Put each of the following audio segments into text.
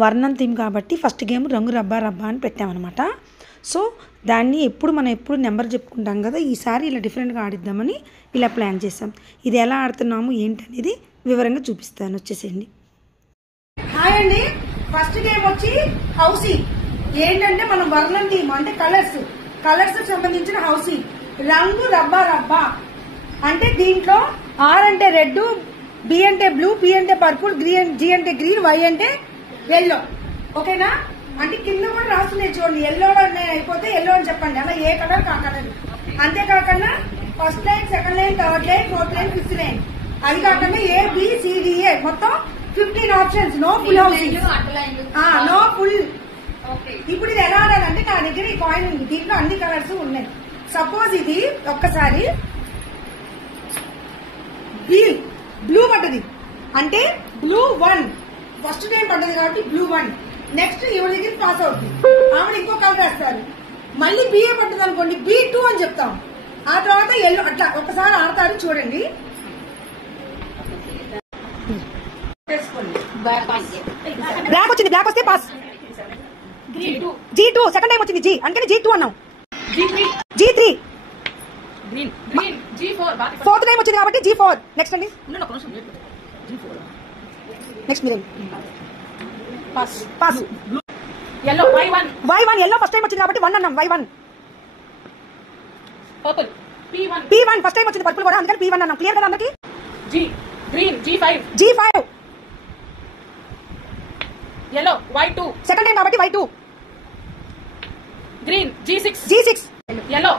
వర్ణం థీమ్ కాబట్టి first game రంగు రబ్బా రబ్బా అని పెట్టామన్నమాట. సో దాన్ని మనం ఎప్పుడు నెంబర్ చెప్పుకుంటాం కదా, ఈసారి ఇలా డిఫరెంట్గా ఆడిద్దామని ఇలా ప్లాన్ చేసాం. ఇది ఎలా ఆడుతున్నాము ఏంటనేది వివరంగా చూపిస్తాను, వచ్చేసేయండి. హాయ్ అండి. ఫస్ట్ గేమ్ వచ్చి హౌసీ. ఏంటంటే మనం వర్ణం థీమ్ అంటే కలర్స్ సంబంధించిన హౌసీ. రంగు రబ్బా రబ్బా అంటే దీంట్లో ఆర్ అంటే రెడ్, బి అంటే బ్లూ, పి అంటే పర్పుల్, జి అంటే గ్రీన్, వై అంటే ఎల్లో. ఓకేనా? అంటే కింద కూడా రాస్తున్నాయి చూడండి. ఎల్లో అయిపోతే ఎల్లో అని చెప్పండి, అలా ఏ కలర్ కా కలర్. అంతేకాకుండా first line, second line, third line, fourth line, fifth line. అది కాకుండా ABCDA మొత్తం 15 options. No full housing, no full. ఇప్పుడు ఇది ఎలా ఆడాలంటే నా దగ్గర ఈ కాయిన్ ఉంది, దీంట్లో అన్ని కలర్స్ ఉన్నాయి. సపోజ్ ఇది ఒక్కసారి బ్లూ పడ్డది అంటే బ్లూ 1 ఫస్ట్ టైం పడ్డది కాబట్టి బ్లూ 1. నెక్స్ట్ ఎవరి దగ్గర పాస్ అవుతుంది, ఆవిడ ఇంకో కలర్ వేస్తారు. మళ్ళీ BA పడ్డది అనుకోండి, B2 అని చెప్తాం. ఆ తర్వాత ఎల్లో. అట్లా ఒకసారి ఆడతారు చూడండి. బ్లాక్ వచ్చింది, బ్లాక్ వస్తే పాస్. G2 సెకండ్ టైం వచ్చింది, G అంటే G2 అన్నాం. G3 ఫోర్త్ టైం వచ్చింది కాబట్టి G4. నెక్స్ట్ అండి, నెక్స్ట్ మీరే pass. Y1 yellow first time వచ్చింది కాబట్టి 1 అన్నాం. Y1 P1 ఫస్ట్ టైం వచ్చింది, పర్పుల్ కూడా, అందుకని P1 అన్నాం. క్లియర్ కదా అందరికి? G5 yellow Y2 second time కాబట్టి Y2. green G6 yellow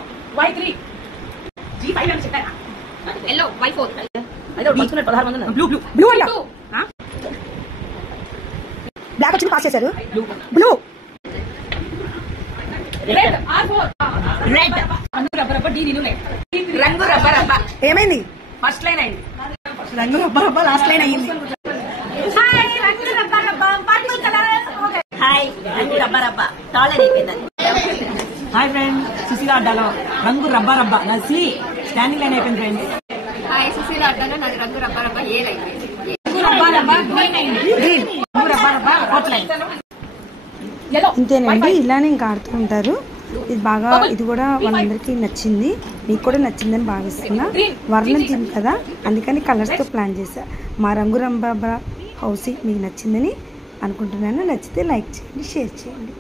Y3 G5 అని చెప్పారా? yellow Y4 అయితే 16 మంది ఉన్నారు. బ్లూ అయ్యా. బ్లాక్ వచ్చింది, పాస్ చేశారు. బ్లూ red R4 red రంగు రబ్బ రబ్బ D నిలునే రంగు రబ్బ రబ్బ ఏమైంది? ఫస్ట్ లైన్ అయింది. రంగు రబ్బ రబ్బ లాస్ట్ లైన్ అయ్యింది. హాయ్ రంగు రబ్బ రబ్బ పర్పుల్ కలర్. ఓకే హాయ్ రంగు రబ్బ రబ్బ టాలర్ అయిపోయింది. హాయ్ ఫ్రెండ్, సుశీల అడ్డాలో రంగు రబ్బా రబ్బా నా సి స్టాండింగ్ లైన్ అయిపోయింది ఫ్రెండ్. హాయ్ సుశీల అడ్డాలో నాది రంగు రబ్బ రబ్బ ఏ లైన్ అయింది. రబ్బా రబ్బా గ్రీన్ అయింది. రంగు రబ్బా రబ్బా ఫోర్త్ లైన్. ఇంతేనండి, ఇలానే ఇంకా ఆడుతూ ఉంటారు. ఇది కూడా వాళ్ళందరికీ నచ్చింది, మీకు కూడా నచ్చిందని భావిస్తున్నా. వర్ణం థీమ్ కదా, అందుకని కలర్స్తో ప్లాన్ చేశా. మా రంగు రంబా హౌసింగ్ మీకు నచ్చిందని అనుకుంటున్నాను. నచ్చితే లైక్ చేయండి, షేర్ చేయండి.